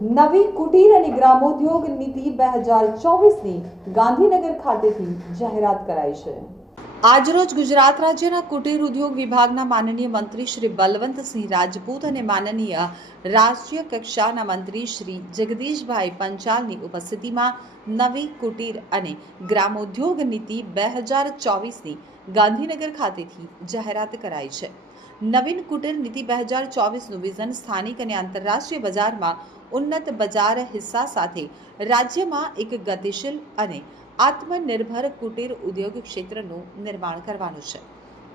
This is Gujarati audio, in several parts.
નવી કુટીર અને ગ્રામોદ્યોગ નીતિ બે હજાર ચોવીસની ગાંધીનગર ખાતેથી જાહેરાત કરાઈ છે. આજરોજ ગુજરાત રાજ્યના કુટીર ઉદ્યોગ વિભાગના માનનીય મંત્રી શ્રી બલવંતસિંહ રાજપૂત અને માનનીય રાષ્ટ્રીય કક્ષાના મંત્રી શ્રી જગદીશભાઈ પંચાલની ઉપસ્થિતિમાં નવી કુટીર અને ગ્રામોદ્યોગ નીતિ બે હજાર ચોવીસની ગાંધીનગર ખાતેથી જાહેરાત કરાઈ છે. નવીન કુટીર નીતિ બે હજાર ચોવીસનું વિઝન સ્થાનિક અને આંતરરાષ્ટ્રીય બજારમાં ઉન્નત બજાર હિસ્સા સાથે રાજ્યમાં એક ગતિશીલ અને આત્મનિર્ભર કુટીર ઉદ્યોગ ક્ષેત્રનું નિર્માણ કરવાનું છે.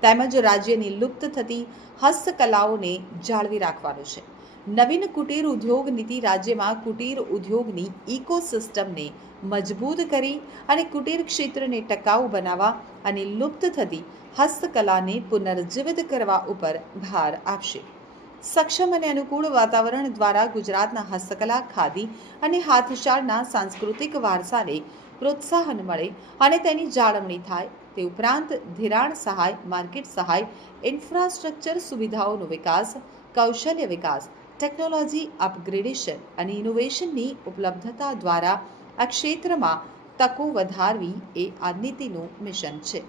તેમજ રાજ્યની લુપ્ત થતી હસ્તકલાઓને જાળવી રાખવાનું છે. નવીન કુટીર ઉદ્યોગ નીતિ રાજ્યમાં કુટીર ઉદ્યોગની ઇકોસિસ્ટમને મજબૂત કરી અને કુટીર ક્ષેત્રને ટકાઉ બનાવવા અને લુપ્ત થતી હસ્તકલાને પુનર્જીવિત કરવા ઉપર ભાર આપશે. સક્ષમ અને અનુકૂળ વાતાવરણ દ્વારા ગુજરાતના હસ્તકલા, ખાદી અને હાથશાળના સાંસ્કૃતિક વારસાને પ્રોત્સાહન મળે અને તેની જાળવણી થાય, તે ઉપરાંત ધિરાણ સહાય, માર્કેટ સહાય, ઇન્ફ્રાસ્ટ્રક્ચર સુવિધાઓનો વિકાસ, કૌશલ્ય વિકાસ, ટેકનોલોજી અપગ્રેડેશન અને ઇનોવેશનની ઉપલબ્ધતા દ્વારા આ ક્ષેત્રમાં તકો વધારવી એ આ નીતિનું મિશન છે.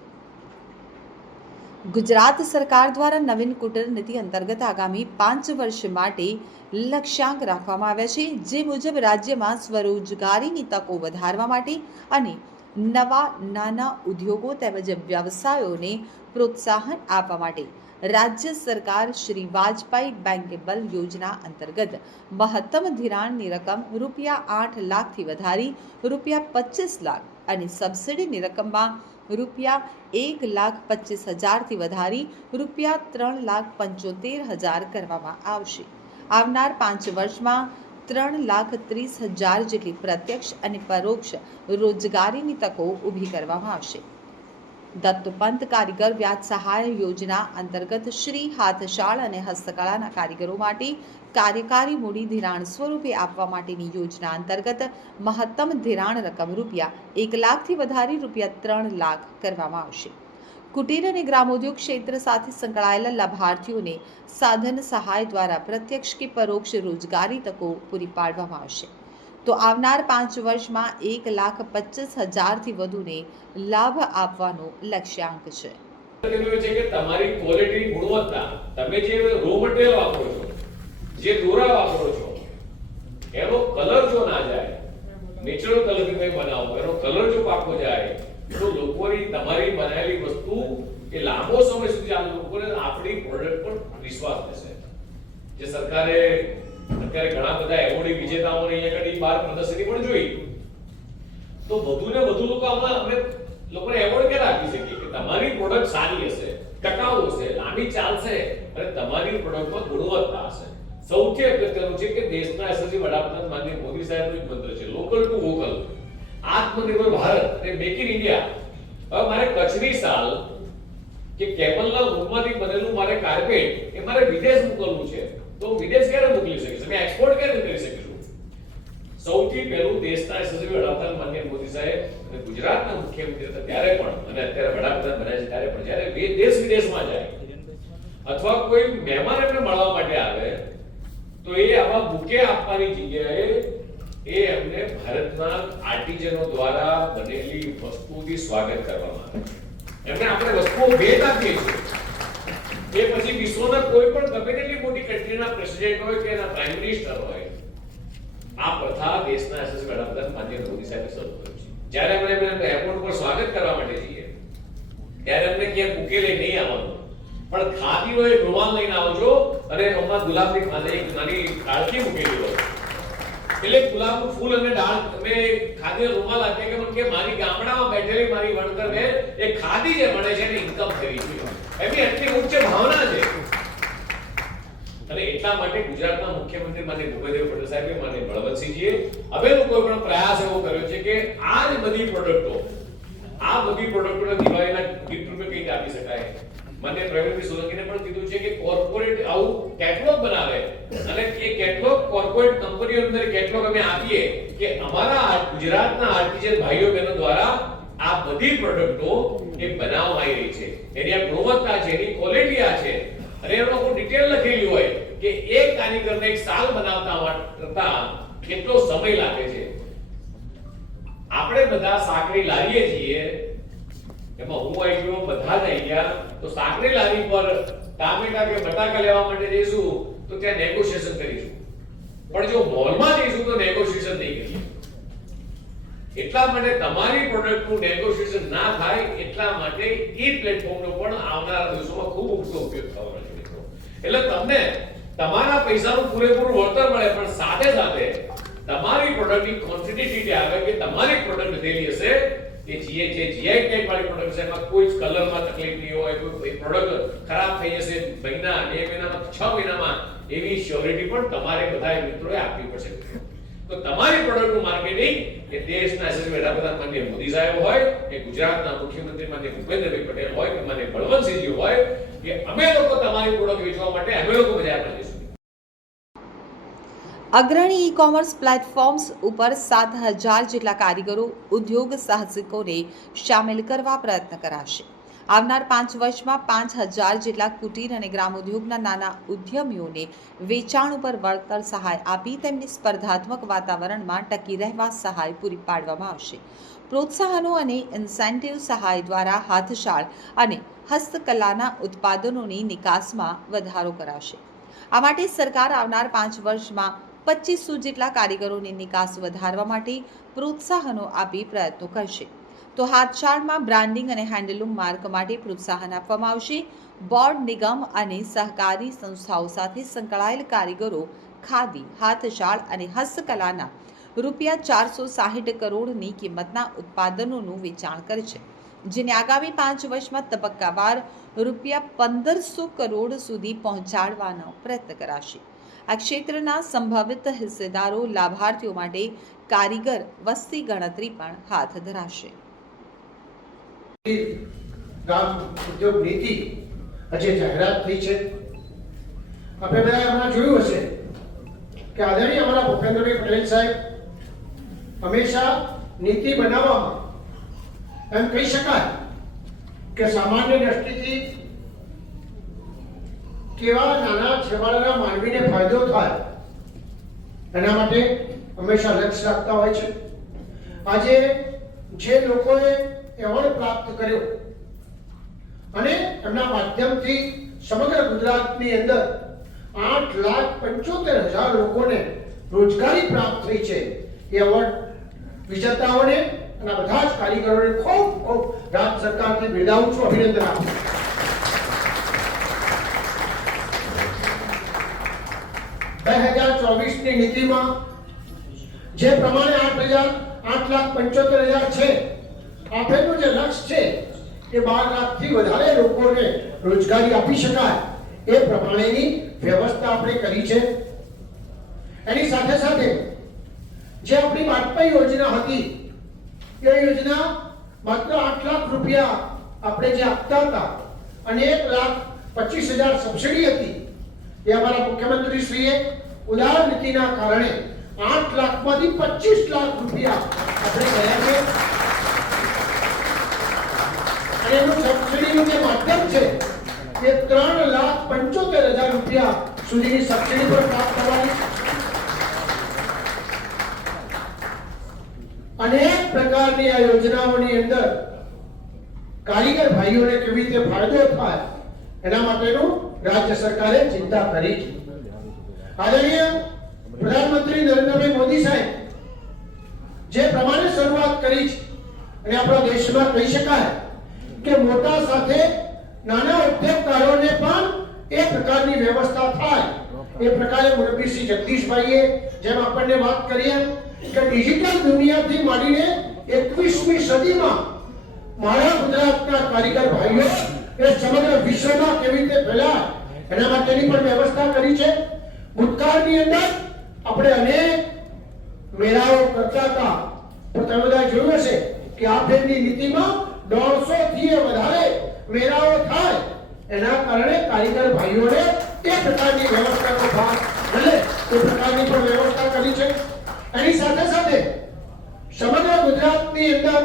ગુજરાત સરકાર દ્વારા નવીન કુટર નીતિ અંતર્ગત આગામી પાંચ વર્ષ માટે લક્ષ્યાંક રાખવામાં આવ્યા છે, જે મુજબ રાજ્યમાં સ્વરોજગારીની તકો વધારવા માટે અને નવા નાના ઉદ્યોગો તેમજ વ્યવસાયોને પ્રોત્સાહન આપવા માટે રાજ્ય સરકાર શ્રી વાજપાઈ બેન્કેબલ યોજના અંતર્ગત મહત્તમ ધિરાણની રકમ રૂપિયા આઠ લાખથી વધારી, રૂપિયા પચીસ લાખ અને સબસિડીની રકમમાં રૂપિયા એક લાખ પચીસ હજારથી વધારી રૂપિયા ત્રણ લાખ પંચોતેર હજાર કરવામાં આવશે. આવનાર પાંચ વર્ષમાં ત્રણ લાખ ત્રીસ હજાર જેટલી પ્રત્યક્ષ અને પરોક્ષ રોજગારીની તકો ઊભી કરવામાં આવશે. દત્તોપંત કારીગર વ્યાજ સહાય યોજના અંતર્ગત શ્રી હાથશાળ અને હસ્તકળાના કારીગરો માટે કાર્યકારી મૂડી ધિરાણ સ્વરૂપે આપવા માટેની યોજના અંતર્ગત મહત્તમ ધિરાણ રકમ રૂપિયા એક લાખથી વધારી રૂપિયા ત્રણ લાખ કરવામાં આવશે. કુટીર અને ગ્રામોદ્યોગ ક્ષેત્ર સાથે સંકળાયેલા લાભાર્થીઓને સાધન સહાય દ્વારા પ્રત્યક્ષ કે પરોક્ષ રોજગારી તકો પૂરી પાડવામાં આવશે. તો આવનાર પાંચ વર્ષમાં એક લાખ પચીસ હજારથી વધુને લાભ આપવાનો લક્ષ્યાંક છે. તમારી ક્વોલિટી ગુણવત્તા, તમે જે રો મટીરિયલ વાપરો છો, જે દોરા વાપરો છો, એનો કલર જો ના જાય નેચરલ કલર તમે બનાવો, એનો કલર જો પાકો જાય, તો લોકોની તમારી બનાવેલી વસ્તુ એ લાંબો સમય સુધી આ લોકોને આપણી પ્રોડક્ટ પર વિશ્વાસ થશે જે સરકારે અત્યારે ઘણા બધા એવોર્ડ વિજેતાઓને અહીંયા આગળ બહાર પ્રદર્શની પણ જોઈ. તો વધુ ને વધુ લોકો આમાં અમે લોકોને એવોર્ડ ક્યારે આપી શકીએ? કે તમારી પ્રોડક્ટ સારી હશે, ટકાઉ હશે, લાંબી ચાલશે, અને તમારી પ્રોડક્ટમાં ગુણવત્તા હશે. સૌથી અગત્યનું છે કે દેશના યશસ્વી વડાપ્રધાન માનનીય મોદી સાહેબનું એક મંત્ર છે લોકલ ટુ વોકલ આત્મનિર્ભર ભારત અને મેક ઇન ઇન્ડિયા હવે મારે કચ્છની સાલ કે કેબલના ઊનમાંથી બનેલું મારે કાર્પેટ એ મારે વિદેશ મોકલવું છે. તો વિદેશ ક્યારે મોકલી શકીશ? મેં એક્સપોર્ટ ક્યારે કરી શકીશું? સૌથી પહેલું દેશના સચિવ વડાપ્રધાન માનનીય મોદી સાહેબ અને ગુજરાતના મુખ્યમંત્રી હતા ત્યારે પણ, અને અત્યારે વડાપ્રધાન બન્યા છે ત્યારે પણ. જ્યારે દેશ વિદેશમાં જાય, અથવા કોઈ મહેમાન એમને મળવા માટે આવે, તો એ આવા બુકે આપવાની જગ્યાએ એ એમને ભારતના આર્ટિજનો દ્વારા બનેલી વસ્તુથી સ્વાગત કરવામાં આવે એમને આપણે વસ્તુઓ ભેટ આપીએ છીએ. એ પછી વિશ્વના કોઈ પણ ગમે તેટલી મોટી કન્ટ્રીના પ્રેસિડેન્ટ હોય કે એના પ્રાઇમ મિનિસ્ટર હોય, આ પ્રથા દેશના યશસ્વી વડાપ્રધાન માનનીય મોદી સાહેબે શરૂ કરી છે. જ્યારે અમે એમને એરપોર્ટ પર સ્વાગત કરવા માટે જઈએ, ત્યારે અમને ક્યાંક બુકે નહીં આવવાનું પણ ખાદીનો એક રૂમાલ લઈને આવજો અને અમારા ગુલાબની ખાને એક નાની કાળથી મૂકેલી હોય. એટલે ગુલાબનું ફૂલ અને ડાળ તમે ખાદી રૂમાલ આપીએ કે મારી ગામડામાં બેઠેલી મારી વણકરને એ ખાદી જે મળે છે એની ઇન્કમ થવી જોઈએ એમની એટલી ઉચ્ચ ભાવના છે. અને એટલા માટે ગુજરાતના મુખ્યમંત્રી માન્ય ભૂપેન્દ્ર પટેલ સાહેબે માન્ય બળવંતસિંહજીએ હવે કોઈ પણ પ્રયાસ એવો કર્યો છે કે આ જ બધી પ્રોડક્ટો આ બધી પ્રોડક્ટોને દિવાળીના ગિફ્ટ રૂપે કઈ આપી શકાય? મને પ્રવીણભાઈ સોલંકીને પણ કીધું છે કે કોર્પોરેટ આવું કેટલોગ બનાવે અને એ કેટલોગ કોર્પોરેટ કંપનીઓ અંદર કેટલોગ અમે આપીએ કે અમારા ગુજરાતના આર્ટિઝન ભાઈઓ બહેનો દ્વારા આ બધી પ્રોડક્ટો એ આવી રહી છે. એની આ ગુણવત્તા છે, એની ક્વોલિટી આ છે. અને એનો કોઈ ડિટેલ લખેલી હોય કે એક કારીગરને એક સાલ બનાવતા કરતા કેટલો સમય લાગે છે. આપણે બધા સાંકળી લાવીએ છીએ. એમાં હું આવી ગયો, બધા જ આવી ગયા. તો સાંકળી લારી પર ટામેટા કે બટાકા લેવા માટે જઈશું, તો ત્યાં નેગોશિએશન કરીશું. પણ જો મોલમાં જઈશું તો નેગોશિએશન નહીં કરીએ. એટલા માટે તમારી પ્રોડક્ટનું નેગોશિએશન ના થાય, એટલા માટે એ પ્લેટફોર્મનો પણ આવનારા દિવસોમાં ખૂબ ઊંચો ઉપયોગ થવાનો છે મિત્રો. એટલે તમને તમારા પૈસાનું પૂરેપૂરું વળતર મળે, પણ સાથે સાથે તમારી પ્રોડક્ટની કોન્ફિડન્ટિટી આવે કે તમારી પ્રોડક્ટ લીધેલી હશે કે જીએ જે જીઆઈ ટેગ વાળી પ્રોડક્ટ છે, એમાં કોઈ જ કલરમાં તકલીફ નહીં હોય, કોઈ પ્રોડક્ટ ખરાબ થઈ જશે, મહિના, બે મહિનામાં, છ મહિનામાં એવી શ્યોરિટી પણ તમારે બધા મિત્રોએ આપવી પડશે. તો તમારી પ્રોડક્ટનું માર્કેટિંગ એ દેશના શ્રી વડાપ્રધાન માન્ય મોદી સાહેબ હોય કે ગુજરાતના મુખ્યમંત્રી માન્ય ભૂપેન્દ્રભાઈ પટેલ હોય કે માન્ય બળવંતસિંહજી હોય કે અમે લોકો તમારી પ્રોડક્ટ વેચવા માટે અમે લોકો બજારમાં જઈશું. અગ્રણી ઈ કોમર્સ પ્લેટફોર્મ્સ ઉપર સાત હજાર જેટલા કારીગરો, ઉદ્યોગ સાહસિકોને સામેલ કરવા પ્રયત્ન કરાશે. આવનાર પાંચ વર્ષમાં પાંચ હજાર જેટલા કુટીર અને ગ્રામોદ્યોગના નાના ઉદ્યમીઓને વેચાણ ઉપર વળતર સહાય આપી તેમને સ્પર્ધાત્મક વાતાવરણમાં ટકી રહેવા સહાય પૂરી પાડવામાં આવશે. પ્રોત્સાહનો અને ઇન્સેન્ટિવ સહાય દ્વારા હાથશાળ અને હસ્તકલાના ઉત્પાદનોની નિકાસમાં વધારો કરાશે. આ માટે સરકાર આવનાર પાંચ વર્ષમાં પચીસો જેટલા કારીગરોની નિકાસ વધારવા માટે પ્રોત્સાહનો આપી પ્રયત્નો કરશે. તો હાથશાળમાં બ્રાન્ડિંગ અને હેન્ડલૂમ માર્ક માટે પ્રોત્સાહન આપવામાં આવશે. બોર્ડ નિગમ અને સહકારી સંસ્થાઓ સાથે સંકળાયેલ કારીગરો ખાદી, હાથશાળ અને હસ્તકલાના રૂપિયા ચારસો સાહીઠ કરોડની કિંમતના ઉત્પાદનોનું વેચાણ કરે છે જેને આગામી પાંચ વર્ષમાં તબક્કાવાર રૂપિયા પંદરસો કરોડ સુધી પહોંચાડવાનો પ્રયત્ન કરાશે. આ ક્ષેત્રના સંભવિત હિસ્સેદારો લાભાર્થીઓ માટે કારીગર વસ્તી ગણતરી પણ હાથ ધરાશે. ગામ ઉદ્યોગ નીતિ આજે જાહેરાત થઈ છે. આપણે બધા હમણાં જોયું હશે કે આદરણીય અમારા ભૂપેન્દ્રભાઈ પટેલ સાહેબ હંમેશા નીતિ બનાવવામાં એમ કહી શકાય કે સામાન્ય દ્રષ્ટિથી કેવા નાના છેવાડાના માનવીને ફાયદો થાય એના માટે હંમેશા લક્ષ્ય રાખતા હોય છે. આજે જે લોકોએ એવોર્ડ પ્રાપ્ત કર્યો અને એમના માધ્યમથી સમગ્ર ગુજરાતની અંદર આઠ લાખ પંચોતેર હજાર લોકોને રોજગારી પ્રાપ્ત થઈ છે એ એવોર્ડ વિજેતાઓને અને બધા જ કારીગરોને ખૂબ ખૂબ રાજ્ય સરકારથી બિરદાવું છું, અભિનંદન આપું. બે હજાર ચોવીસની નીતિમાં જે પ્રમાણે આઠ હજાર, આઠ લાખ પંચોતેર હજાર છે આપેલું જે લક્ષ્ય છે એ બાર લાખથી વધારે લોકોને રોજગારી આપી શકાય, એ પ્રમાણેની વ્યવસ્થા આપણે કરી છે. એની સાથે સાથે જે આપણી વાજપેયી યોજના હતી, એ યોજના માત્ર આઠ લાખ રૂપિયા આપણે જે આપતા હતા અને એક લાખ પચીસ હજાર સબસિડી હતી, એ અમારા મુખ્યમંત્રી શ્રીએ ઉદાર નીતિના કારણે આઠ લાખમાંથી પચીસ લાખ રૂપિયા આપણે ગયા છે. અને એનું સબસિડીનું જે માધ્યમ છે એ ત્રણ લાખ પંચોતેર હજાર રૂપિયા સુધીની સબસિડી પણ પ્રાપ્ત થવાની. અનેક પ્રકારની આ યોજનાઓની અંદર કારીગર ભાઈઓને કેવી રીતે ફાયદો થાય એના માટેનું રાજ્ય સરકારે ચિંતા કરી છે. આદરણીય પ્રધાનમંત્રી નરેન્દ્રભાઈ મોદી સાહેબ, જે પ્રમાણે શરૂઆત કરી છે, અને આપણા દેશમાં કહી શકાય કે મોટા સાથે નાના ઉદ્યોગકારોને પણ એ પ્રકારની વ્યવસ્થા થાય. એ પ્રકારે શ્રી જગદીશભાઈએ જેમ આપણને વાત કરી એમ કે ડિજિટલ દુનિયાથી માંડીને એકવીસમી સદીમાં મારા ગુજરાતના કારીગર ભાઈઓ એ સમગ્ર વિશ્વમાં કેવી રીતે ફેલાય, એના માટેની પણ વ્યવસ્થા કરી છે. ભૂતકાળની અંદર આપણે અનેક મેળાઓ કરતા હતા. પણ તમે બધા જોયું હશે કે આ ફેરની નીતિમાં દોઢસો થી વધારે મેળાઓ થાય. એના કારણે કારીગર ભાઈઓને એ પ્રકારની વ્યવસ્થાનો ભાગ મળે. એ પ્રકારની પણ વ્યવસ્થા કરી છે. એની સાથે સાથે સમગ્ર ગુજરાતની અંદર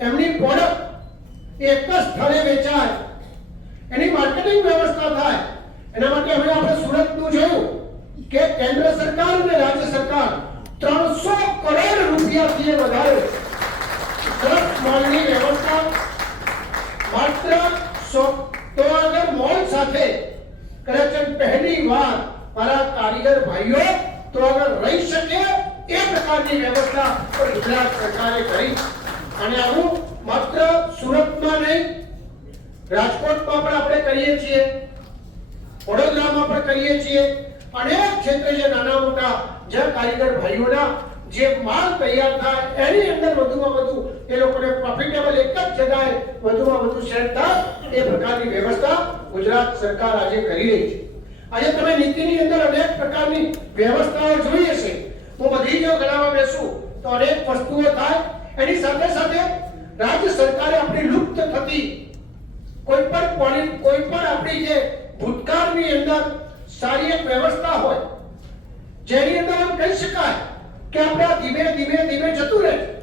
એમની પ્રોડક્ટ એક જ સ્થળે વેચાય. એની માર્કેટિંગ વ્યવસ્થા થાય. એના માટે હવે આપણે સુરતનું જોયું કે કેન્દ્ર સરકાર અને રાજ્ય સરકાર ત્રણસો કરોડ રૂપિયાથી વધારે મોલની વ્યવસ્થા માત્ર સો તો આગળ મોલ સાથે. કદાચ પહેલી વાર મારા કારીગર ભાઈઓ તો આગળ રહી શકે એ પ્રકારની વ્યવસ્થા પણ ગુજરાત સરકારે કરી. અને આવું માત્ર સુરતમાં નહીં, રાજકોટમાં પણ આપણે કરીએ છીએ, વડોદરામાં પણ કરીએ છીએ. અનેક ક્ષેત્રે જે નાના મોટા જે કારીગર ભાઈઓના જે માલ તૈયાર થાય, એની અંદર વધુમાં વધુ એ લોકોને પ્રોફિટેબલ એક જ જગ્યાએ વધુમાં વધુ સેટ થાય, એ પ્રકારની વ્યવસ્થા ગુજરાત સરકાર આજે કરી રહી છે. આજે તમે નીતિની અંદર અનેક પ્રકારની વ્યવસ્થાઓ જોઈ હશે. હું બધી જો ગણાવવા બેસું તો અનેક વસ્તુઓ થાય. એની સાથે સાથે રાજ્ય સરકારે આપણી લુપ્ત થતી કોઈ પણ કોઈ પણ આપણી જે ભૂતકાળની અંદર સારી એક વ્યવસ્થા હોય, જેની અંદર એમ કહી શકાય કે આપણે ધીમે ધીમે ધીમે જતું રહે